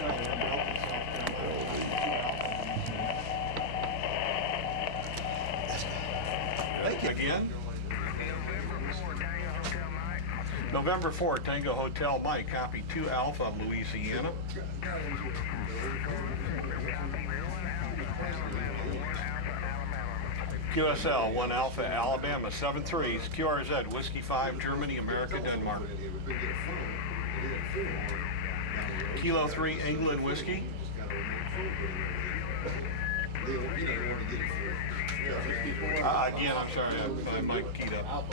Thank you. Again? November 4, Tango Hotel Mike, copy 2 Alpha, Louisiana. QSL 1 Alpha, Alabama, 7-3s, QRZ, Whiskey 5, Germany, America, Denmark. Kilo 3, England Whiskey. Again, I'm sorry, I might keyed up.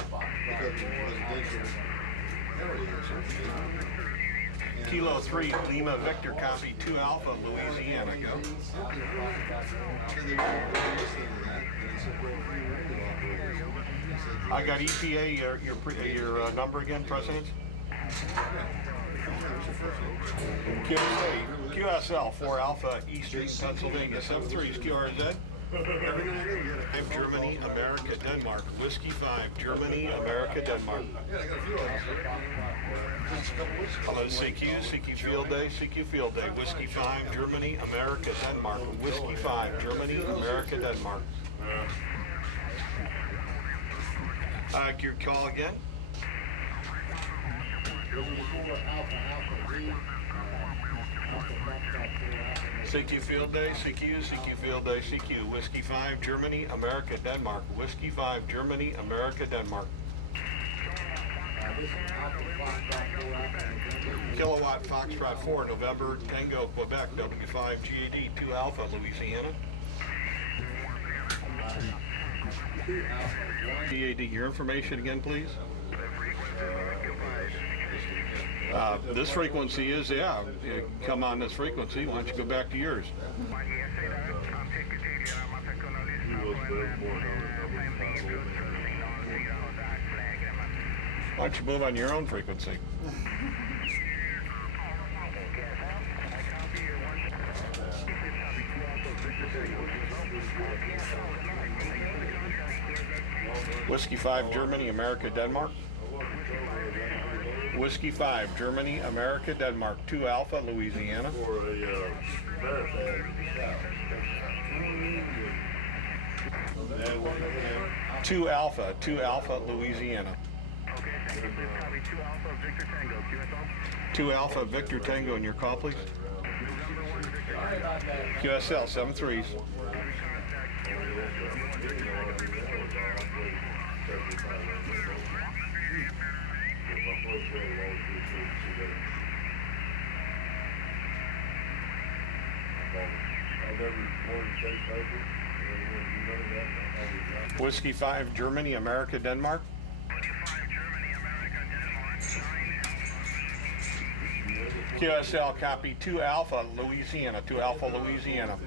Kilo 3, Lima Victor, copy 2 Alpha, Louisiana, go. I got EPA, your number again, President? QSL 4 Alpha, Eastern Pennsylvania, 7-3s, QRZ. Germany, America, Denmark. Whiskey 5, Germany, America, Denmark. CQ Field Day, CQ Field Day. Whiskey 5, Germany, America, Denmark. Whiskey 5, Germany, America, Denmark. Your call again? CQ Field Day, CQ Field Day, CQ. Whiskey 5, Germany, America, Denmark. Whiskey 5, Germany, America, Denmark. Kilowatt Foxtrot 4, November, Tango, Quebec, W5GAD, 2 Alpha, Louisiana. GAD, your information again, please. This frequency is, come on this frequency. Why don't you go back to yours? Why don't you move on your own frequency? Whiskey 5, Germany, America, Denmark. Whiskey 5, Germany, America, Denmark. 2 Alpha, Louisiana. 2 Alpha, 2 Alpha, Louisiana. 2 Alpha, Victor Tango, and your call, please. QSL 7-3s. Whiskey 5, Germany, America, Denmark. QSL copy 2 Alpha, Louisiana. 2 Alpha, Louisiana.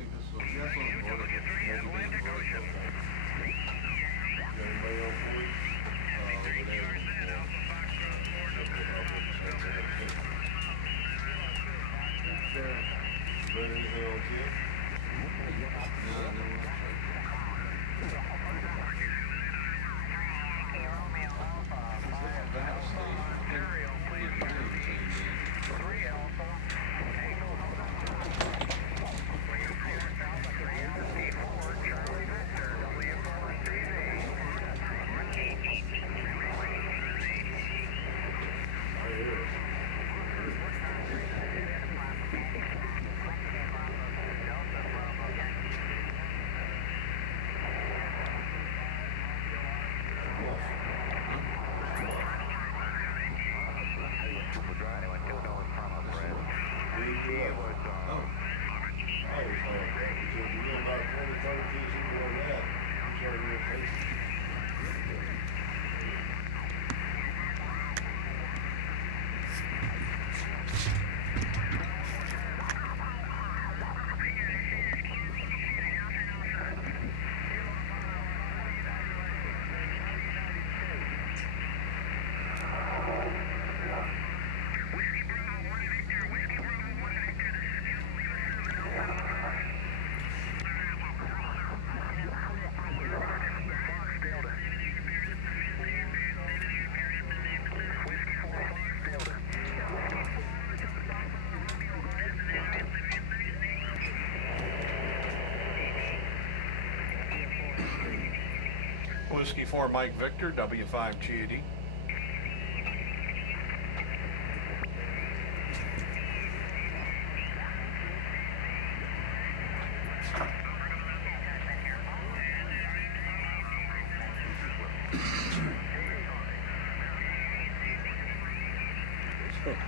Whiskey 4 Mike Victor, W5GAD.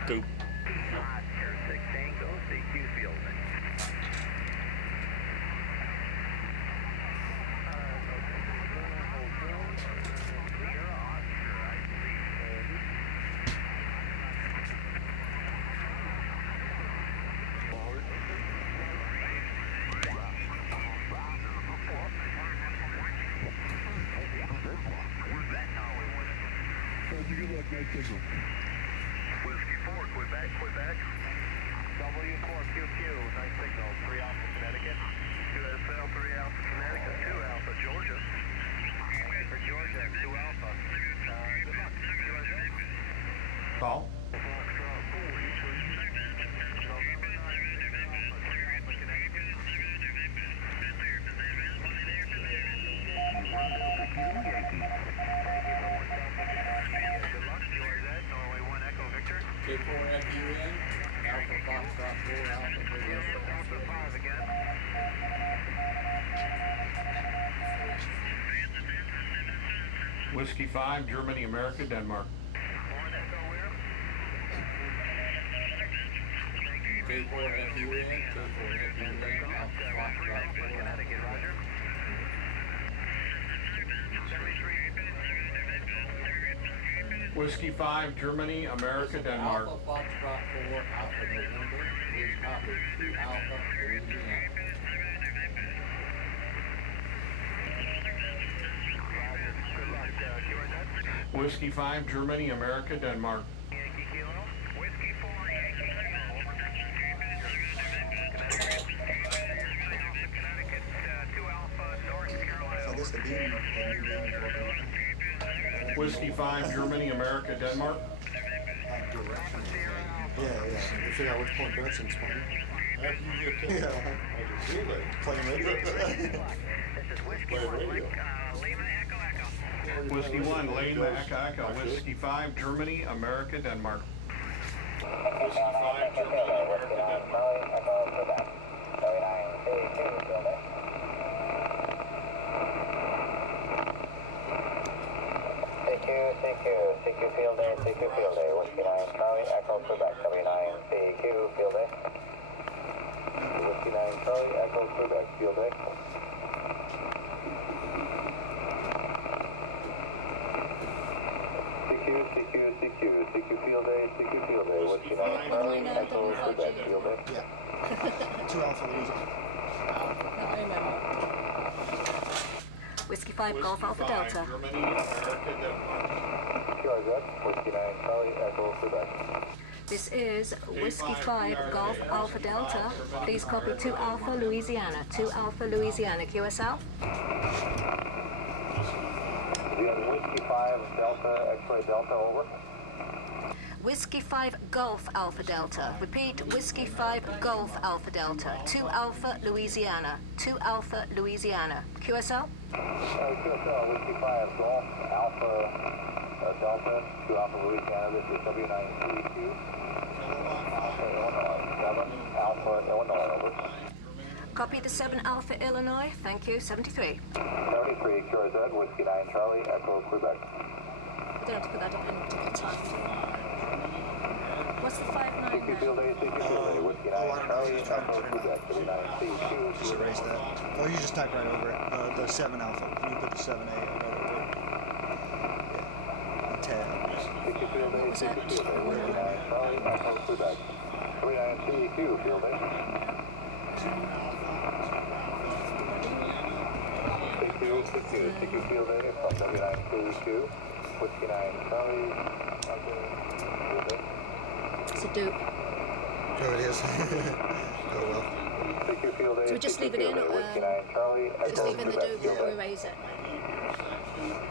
Dope. Whiskey 4, Quebec. W4QQ, nice signal, 3 Alpha Connecticut. QSL, 3 Alpha Connecticut, 2 Alpha Georgia. For Georgia, 2 Alpha. Good luck. Call. Foxtrot 4, Eastern. November 9, 6 Alpha, 3 Alpha Connecticut. 1 Delta Kilo Yankee. Thank you for 1 Delta Kilo. Good luck. Yours Ed, Norway 1 Echo Victor. K4FUN, Alpha Foxtrot 4, Alpha Video. Delta 5 again. Whiskey 5 Germany, America, Denmark. 1 Echo where? K4FUN, K4FUN, Alpha Foxtrot 4, Connecticut, Roger. 73. Whiskey 5 Germany, America, Denmark. Alpha Foxtrot 4, Alpha November, is copy, 2 Alpha, Louisiana. Good luck. Yours Ed? Whiskey 5 Germany, America, Denmark. Yankee Kilo. Whiskey 4, Yankee Kilo. Connecticut, 2 Alpha, North Carolina. So I guess the beam is working. Whiskey 5 Germany, America, Denmark. Direction. Yeah. You figure out which point direction's pointing. After you get to Playing radio. This is Whiskey 1, Lima Echo Echo. Whiskey 1 Lima, Echo, Echo. Whiskey 5 Germany, America, Denmark. Whiskey 5 Germany, America, Denmark. CQ field day, Whiskey 9 Charlie, Echo Quebec, W9 CQ field day. Whiskey 9 Charlie, Echo Quebec, field day. CQ field day, Whiskey 9 Charlie, Echo Quebec, field day. Yeah. 2 Alpha Louisiana. Whiskey 5 Golf Alpha Delta. Germany, America, Denmark. Whiskey 9 Charlie, Echo Quebec. This is Whiskey 5 Golf Alpha Delta. Please copy 2 Alpha Louisiana. 2 Alpha Louisiana. QSL. Whiskey 5 Delta, X-ray Delta, over. Whiskey 5 Golf Alpha Delta. Repeat, Whiskey 5 Golf Alpha Delta. 2 Alpha Louisiana. 2 Alpha Louisiana. QSL. QSL, Whiskey 5 Golf Alpha Delta, 2 Alpha Louisiana. This is W932. Alpha Illinois, 7 Alpha Illinois, over. Copy the 7 Alpha Illinois. Thank you. 73. 73, QRZ, Whiskey 9 Charlie, Echo Quebec. I don't have to put that up in different time. What's the 5-9 CQ field day, CQ field day, Whiskey 9 Charlie, Echo Quebec, W9CQ. Just erase that. Or you just type right over it. The 7 Alpha. You put the 7A right over it. Yeah. Tab. CQ field day, CQ field day, Whiskey 9 Charlie, Echo Quebec. W9CQ field day. CQ field day from W9CQ. Whiskey 9 Charlie, Echo field day. It's a dupe. Oh, it is. Oh, well. CQ field day, So we just CQ leave it field in, day, Whiskey 9 Charlie, Just Echo leave in the Quebec dupe field or day. erase it.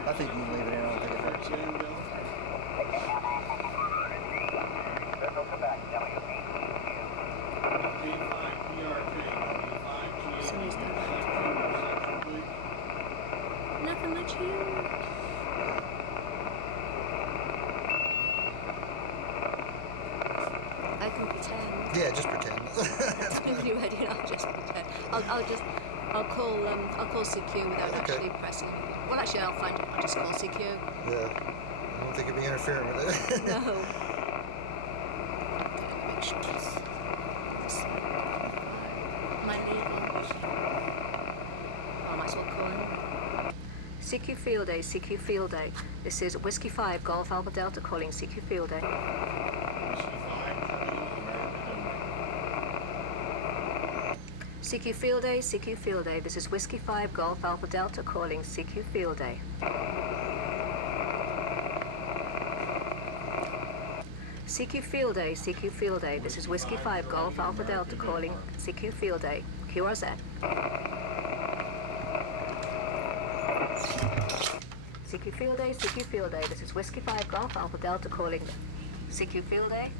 I think you can leave it in. I don't think it hurts. Echo Quebec, Somebody's done that. Nothing much here. Yeah, just pretend. When you're ready, I'll just pretend. I'll call CQ without actually pressing anything. Well, actually, I'll just call CQ. Yeah. I don't think you'll be interfering with it. No. Okay, let me make sure it's my legal. I might as well call him. CQ Field Day, CQ Field Day. This is Whiskey 5 Golf Alpha Delta calling CQ Field Day. CQ Field Day, CQ Field Day. This is Whiskey 5 Golf Alpha Delta calling CQ Field Day. CQ Field Day, CQ Field Day. This is Whiskey 5 Golf Alpha Delta calling CQ Field Day. QRZ. CQ Field Day, CQ Field Day. This is Whiskey 5 Golf Alpha Delta calling CQ Field Day.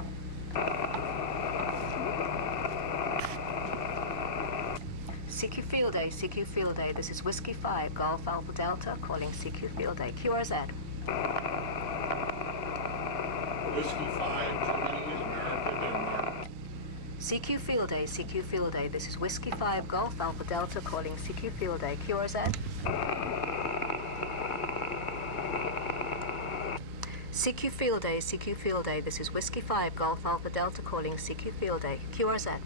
CQ Field Day, CQ Field Day. This is Whiskey 5 Golf Alpha Delta calling CQ Field Day. QRZ. Whiskey 5, Germany, America, Denmark. CQ Field Day, CQ Field Day. This is Whiskey 5 Golf Alpha Delta calling CQ Field Day. QRZ. CQ Field Day, CQ Field Day. This is Whiskey 5 Golf Alpha Delta calling CQ Field Day. QRZ.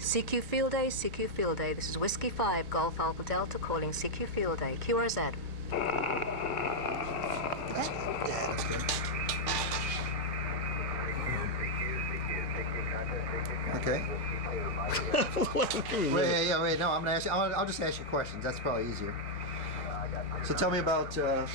CQ Field Day, CQ Field Day. This is Whiskey 5 Golf Alpha Delta calling CQ Field Day. QRZ. That's good. Yeah, that's good. Okay. Wait. No, I'm gonna ask you. I'll just ask you questions. That's probably easier. So tell me about the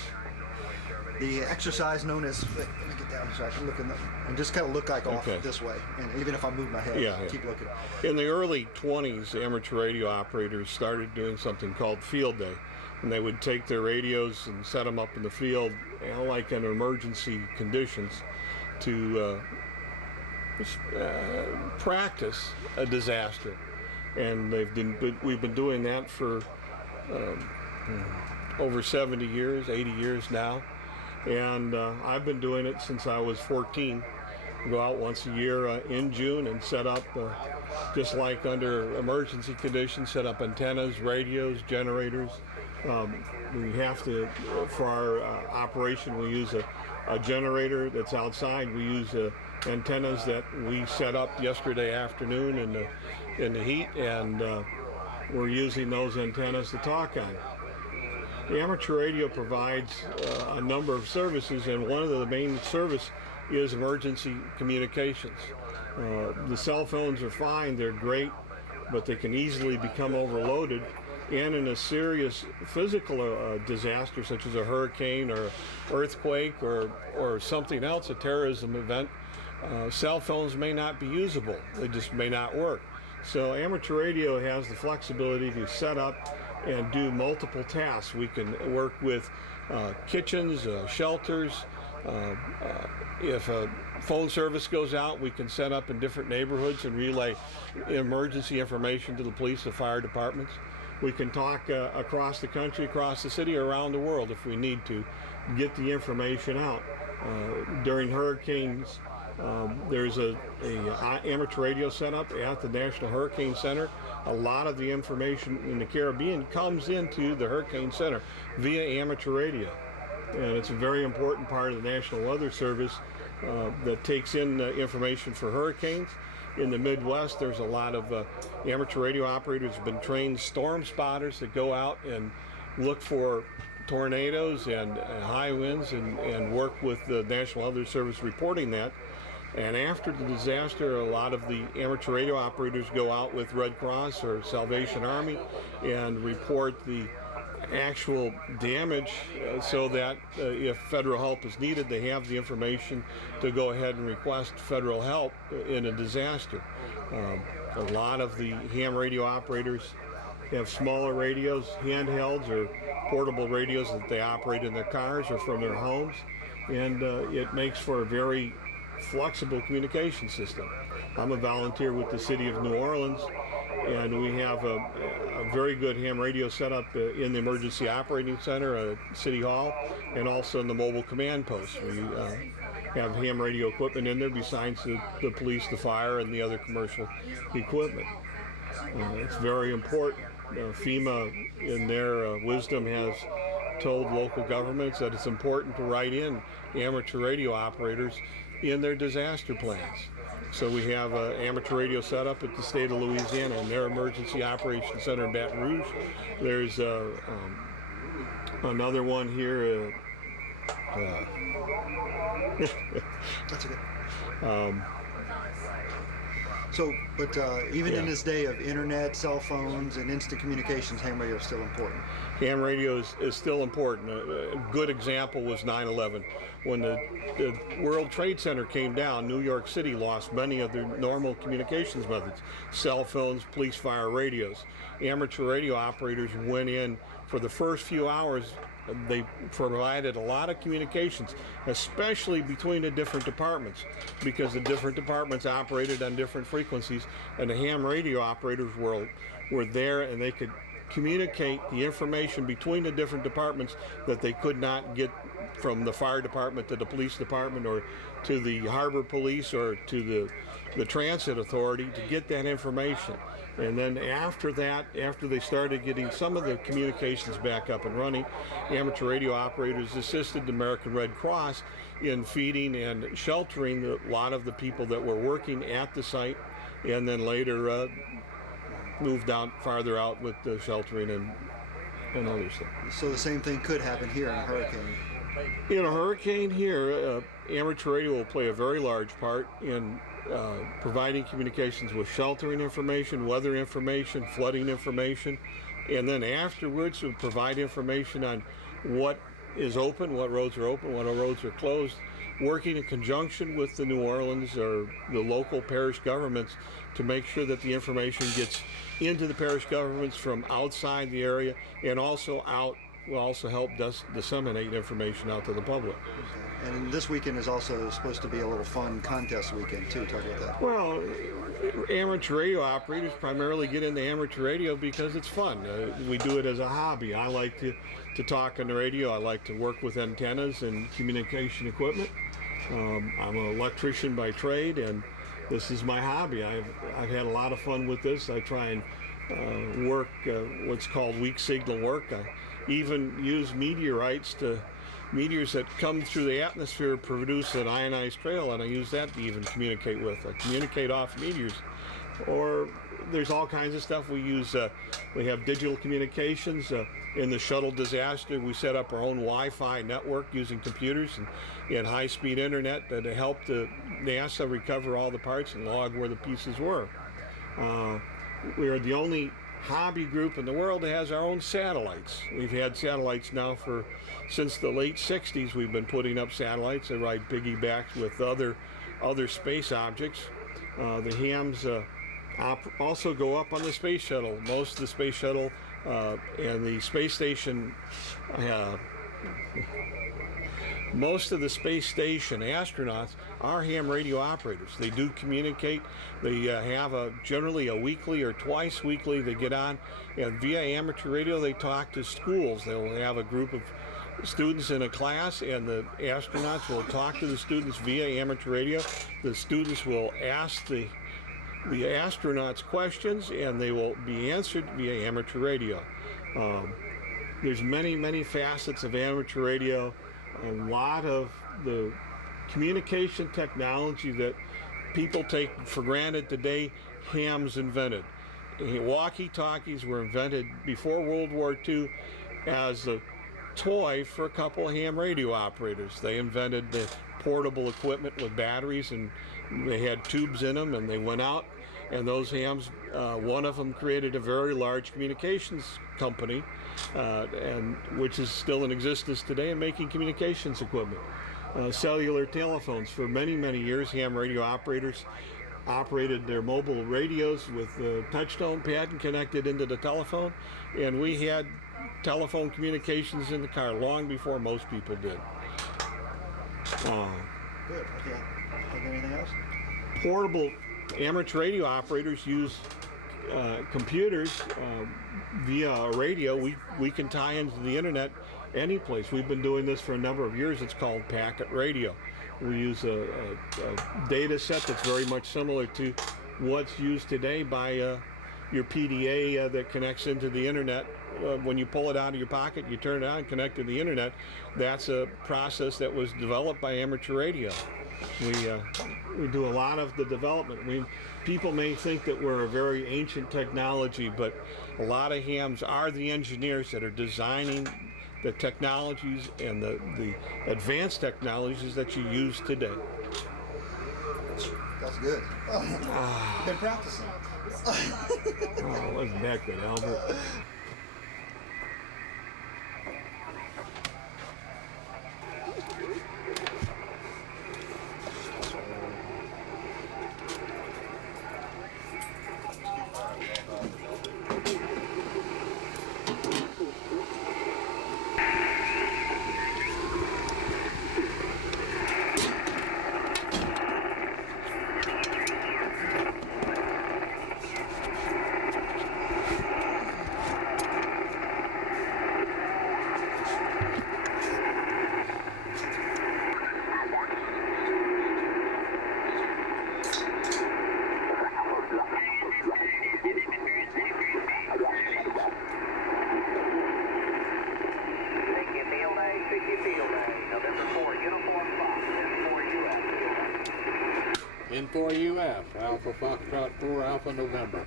exercise known as. Wait, let me get down so I can look in the and just kind of look like off this way. And even if I move my head, keep looking. In the early 20s, amateur radio operators started doing something called Field Day. And they would take their radios and set them up in the field, like in emergency conditions, to practice a disaster. And we've been doing that for over 70 years, 80 years now. And I've been doing it since I was 14. Go out once a year in June and set up, just like under emergency conditions, set up antennas, radios, generators. We have to, for our operation, we use a generator that's outside. We use antennas that we set up yesterday afternoon in the heat, and we're using those antennas to talk on. The amateur radio provides a number of services, and one of the main service is emergency communications. The cell phones are fine, they're great, but they can easily become overloaded. And in a serious physical disaster, such as a hurricane or earthquake or something else, a terrorism event, cell phones may not be usable. They just may not work. So amateur radio has the flexibility to set up and do multiple tasks. We can work with kitchens, shelters. If a phone service goes out, we can set up in different neighborhoods and relay emergency information to the police and fire departments. We can talk across the country, across the city, around the world if we need to get the information out. During hurricanes, there's a amateur radio setup at the National Hurricane Center. A lot of the information in the Caribbean comes into the Hurricane Center via amateur radio. And it's a very important part of the National Weather Service that takes in information for hurricanes. In the Midwest, there's a lot of amateur radio operators who've been trained storm spotters that go out and look for tornadoes and high winds and work with the National Weather Service reporting that. And after the disaster, a lot of the amateur radio operators go out with Red Cross or Salvation Army and report the actual damage so that if federal help is needed, they have the information to go ahead and request federal help in a disaster. A lot of the ham radio operators have smaller radios, handhelds or portable radios that they operate in their cars or from their homes, and it makes for a very flexible communication system. I'm a volunteer with the City of New Orleans, and we have a very good ham radio setup in the Emergency Operating Center at City Hall and also in the mobile command post. have ham radio equipment in there besides the police, the fire, and the other commercial equipment. It's very important. FEMA, in their wisdom, has told local governments that it's important to write in amateur radio operators in their disaster plans. So we have an amateur radio set up at the state of Louisiana and their Emergency Operations Center in Baton Rouge. There's another one here. That's okay. But even in this day of internet, cell phones, and instant communications, ham radio is still important. Ham radio is still important. A good example was 9/11. When the World Trade Center came down, New York City lost many of their normal communications methods: cell phones, police, fire, radios. Amateur radio operators went in for the first few hours. They provided a lot of communications, especially between the different departments, because the different departments operated on different frequencies, and the ham radio operators were there, and they could communicate the information between the different departments that they could not get from the fire department to the police department or to the harbor police or to the transit authority to get that information. And then after that, after they started getting some of the communications back up and running, amateur radio operators assisted the American Red Cross in feeding and sheltering a lot of the people that were working at the site, and then later moved out farther out with the sheltering and other stuff. So the same thing could happen here in a hurricane. In a hurricane here, amateur radio will play a very large part in providing communications with sheltering information, weather information, flooding information, and then afterwards we'll provide information on what is open, what roads are open, what roads are closed, working in conjunction with the New Orleans or the local parish governments to make sure that the information gets into the parish governments from outside the area, and also will also help disseminate information out to the public. And this weekend is also supposed to be a little fun contest weekend too. Talk about that. Well, amateur radio operators primarily get into amateur radio because it's fun. We do it as a hobby. I like to talk on the radio. I like to work with antennas and communication equipment. I'm an electrician by trade, and this is my hobby. I've had a lot of fun with this. I try and work what's called weak signal work. I even use meteorites meteors that come through the atmosphere produce an ionized trail, and I use that to even communicate with. I communicate off meteors. Or there's all kinds of stuff we use. We have digital communications. In the shuttle disaster, we set up our own Wi-Fi network using computers and high-speed internet to help the NASA recover all the parts and log where the pieces were. We are the only hobby group in the world that has our own satellites. We've had satellites now since the late 60s. We've been putting up satellites that ride piggybacks with other space objects. The hams also go up on the space shuttle. Most of the space shuttle and the space station most of the space station astronauts are ham radio operators. They do communicate. They have generally a weekly or twice weekly they get on, and via amateur radio they talk to schools. They'll have a group of students in a class, and the astronauts will talk to the students via amateur radio. The students will ask the astronauts questions, and they will be answered via amateur radio. There's many facets of amateur radio. A lot of the communication technology that people take for granted today, hams invented. Walkie-talkies were invented before World War II as a toy for a couple of ham radio operators. They invented the portable equipment with batteries, and they had tubes in them, and they went out, and those hams, one of them created a very large communications company, and which is still in existence today and making communications equipment. Cellular telephones. For many years, ham radio operators operated their mobile radios with the touchtone pad and connected into the telephone, and we had telephone communications in the car long before most people did. Good. Okay. Anything else? Portable amateur radio operators use computers via a radio. We can tie into the internet any place. We've been doing this for a number of years. It's called packet radio. We use a data set that's very much similar to what's used today by your PDA that connects into the internet. When you pull it out of your pocket, you turn it on, connect to the internet. That's a process that was developed by amateur radio. We do a lot of the development. People may think that we're a very ancient technology, but a lot of hams are the engineers that are designing the technologies and the advanced technologies that you use today. That's good. You've been practicing. Oh, wasn't that good, Albert? N4UF, Alpha Foxtrot 4, Alpha November.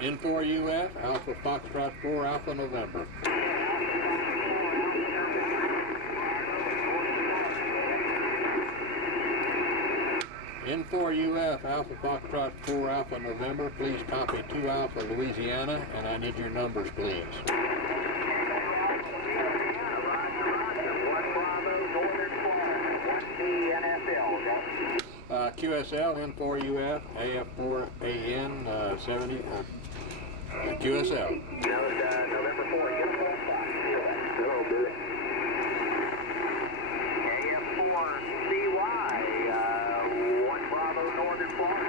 N4UF, Alpha Foxtrot 4, Alpha November. N4UF, Alpha Foxtrot 4, Alpha November. Please copy 2 Alpha Louisiana, and I need your numbers, please. QSL, N4UF, AF4AN 70, QSL. November 4, Uniform 5. Hello, good. AF4CY, 1 Bravo, Northern Florida.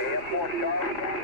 AF4 Charlie.